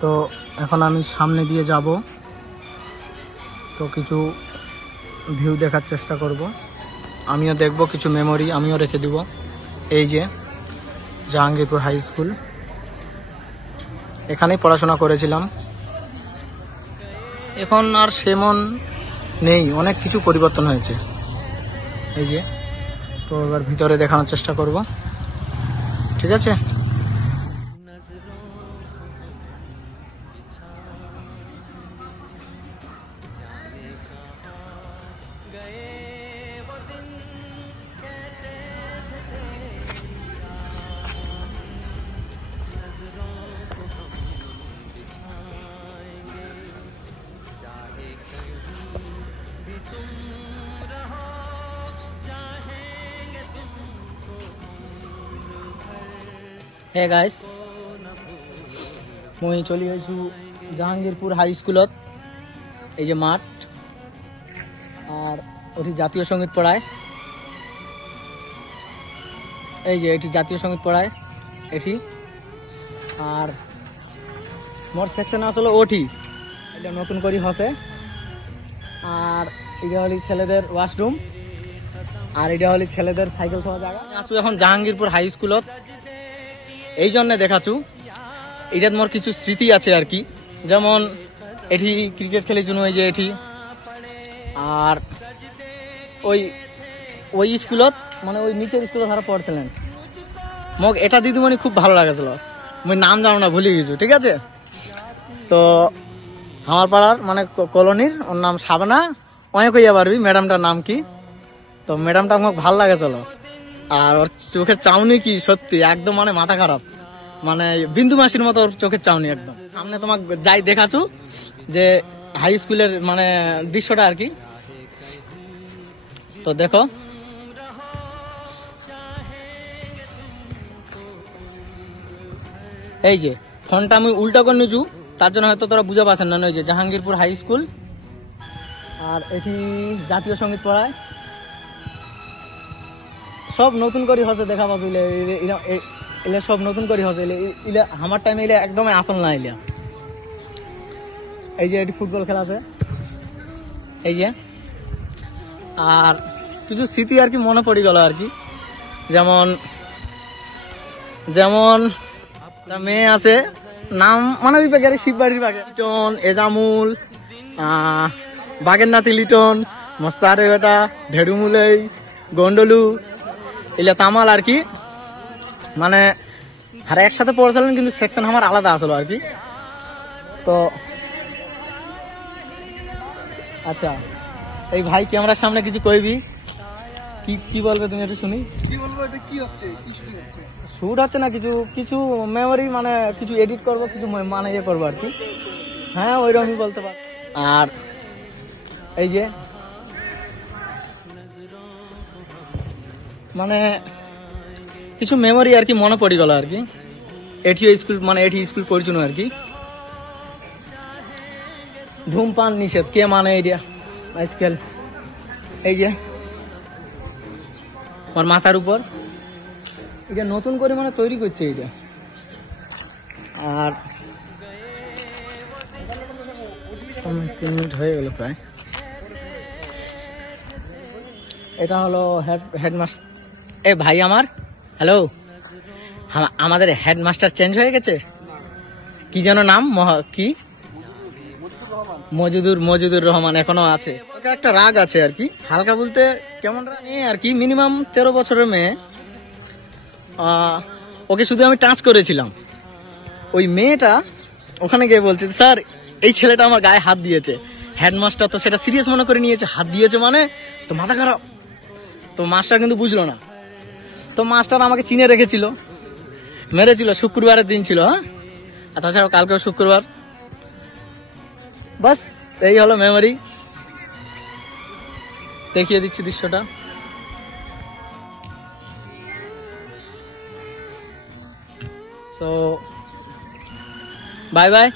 তো এখন আমি সামনে দিয়ে যাব, তো কিছু ভিউ দেখার চেষ্টা করব, আমিও দেখব, কিছু মেমোরি আমিও রেখে দিব। এই যে জাহাঙ্গীরপুর হাই স্কুল, এখানেই পড়াশোনা করেছিলাম। এখন আর সেমন নেই, অনেক কিছু পরিবর্তন হয়েছে। এই যে, তো এবার ভিতরে দেখানোর চেষ্টা করব, ঠিক আছে। হে গাইস, মই চলি আইছো জাহাঙ্গীরপুর হাই স্কুলত। এই যে মাঠ, আর ওটি জাতীয় সঙ্গীত পড়ায়। এই যে এটি জাতীয় সঙ্গীত পড়ায় এটি, আর মোর সেকশন আসলে ওটি, এটা নতুন করে হসে। আর এটা হলি ছেলেদের ওয়াশরুম, আর এটা হলি ছেলেদের সাইকেল থাকা জায়গা। আসু এখন জাহাঙ্গীরপুর হাই স্কুলত, এই জন্য দেখাচ্ছু এটার মোর কিছু স্মৃতি আছে আর কি। যেমন এটি ক্রিকেট খেলে জন্য, এই যে এটি, আর ওই ওই স্কুলত মানে ওই নিচের স্কুলে তারা পড়ছিলেন, মোক এটা দিদিমণি খুব ভালো লাগেছিল। মুই নাম জানো না, ভুলে গেছি, ঠিক আছে। তো আমার পাড়ার মানে কলোনির, ওর নাম সাবনা, অনেক হইয়া পারবি ম্যাডামটার নাম কি। তো ম্যাডামটা আমাকে ভালো লাগেছিল, আর ওর চোখের চাউনি কি সত্যি একদম মানে মাথা খারাপ, মানে বিন্দু মাসির মতো ওর চোখের চাউনি একদম। সামনে তোমাকে যাই দেখাচ্ছু যে হাই স্কুলের মানে দৃশ্যটা আর কি। তো দেখো, এই যে ফোনটা আমি উল্টা করে নিচু, তার জন্য হয়তো তোরা বুঝে পাচ্ছেন না। ওই যে জাহাঙ্গীরপুর হাই স্কুল, আর এটি জাতীয় সঙ্গীত পড়ায়। সব নতুন করে হচ্ছে, দেখা পাবো এলে সব নতুন করে হচ্ছে। ইলে আমার টাইমে এলে একদমই আসল না এলিয়া। এই যে এটি ফুটবল খেলা আছে, এই যে। আর কিছু স্মৃতি আর কি মনে পড়ে গেল আর কি। যেমন যেমন মেয়ে আছে, নাম মানে ওই বাগের শিববাড়ির বাগে, লিটন, এজামুল, বাগের নাতি লিটন, মস্তারে বেটা, ঢেড়ুমুলাই, গন্ডলু, এগুলা তামাল আর কি। মানে আর একসাথে পড়ছিলেন, কিন্তু সেকশন আমার আলাদা আসলো আর কি। তো আচ্ছা, এই ভাই ক্যামেরার সামনে কিছু কইবি, কি কি বলবে তুমি একটু শুনি। কি বলবো, এটা কি হচ্ছে, কি শুরু হচ্ছে? শুট হচ্ছে না, কিছু কিছু মেমোরি মানে কিছু এডিট করবো, কিছু মানে ইয়ে করবো আর কি। হ্যাঁ, ওইরকমই বলতে পার। আর এই যে মানে কিছু মেমোরি আর কি মনে পড়ে গেল আর কি। এটিও স্কুল মানে এটি স্কুল পরিচয় আর কি। ধূমপান নিষেধ, কে মানে এইটা আজকাল। এই যে আমার মাথার উপর এটা নতুন করে মানে তৈরি করছে এটা। আর 3 মিনিট হয়ে গেল প্রায়। এটা হলো হেডমাস্টার। এ ভাই আমার, হ্যালো, আমাদের হেডমাস্টার চেঞ্জ হয়ে গেছে, কি যেন নাম, কি মজিদুর রহমান এখনো আছে। ওকে একটা রাগ আছে আর কি, হালকা বলতে কেমন রাগ মেয়ে আর কি, মিনিমাম 13 বছরের মেয়ে। ওকে শুধু আমি টাচ করেছিলাম, ওই মেয়েটা ওখানে গিয়ে বলছে, স্যার এই ছেলেটা আমার গায়ে হাত দিয়েছে। হেডমাস্টার তো সেটা সিরিয়াস মনে করে নিয়েছে, হাত দিয়েছে মানে তো মাথা খারাপ। তো মাস্টার কিন্তু বুঝলো না। তো মাস্টার আমাকে চিনে রেখেছিল, মেরেছিল। শুক্রবারের দিন ছিল, হ্যাঁ, আর তাছাড়াও কালকেও শুক্রবার। বাস এই হলো মেমোরি, দেখিয়ে দিচ্ছি দৃশ্যটা। So bye bye.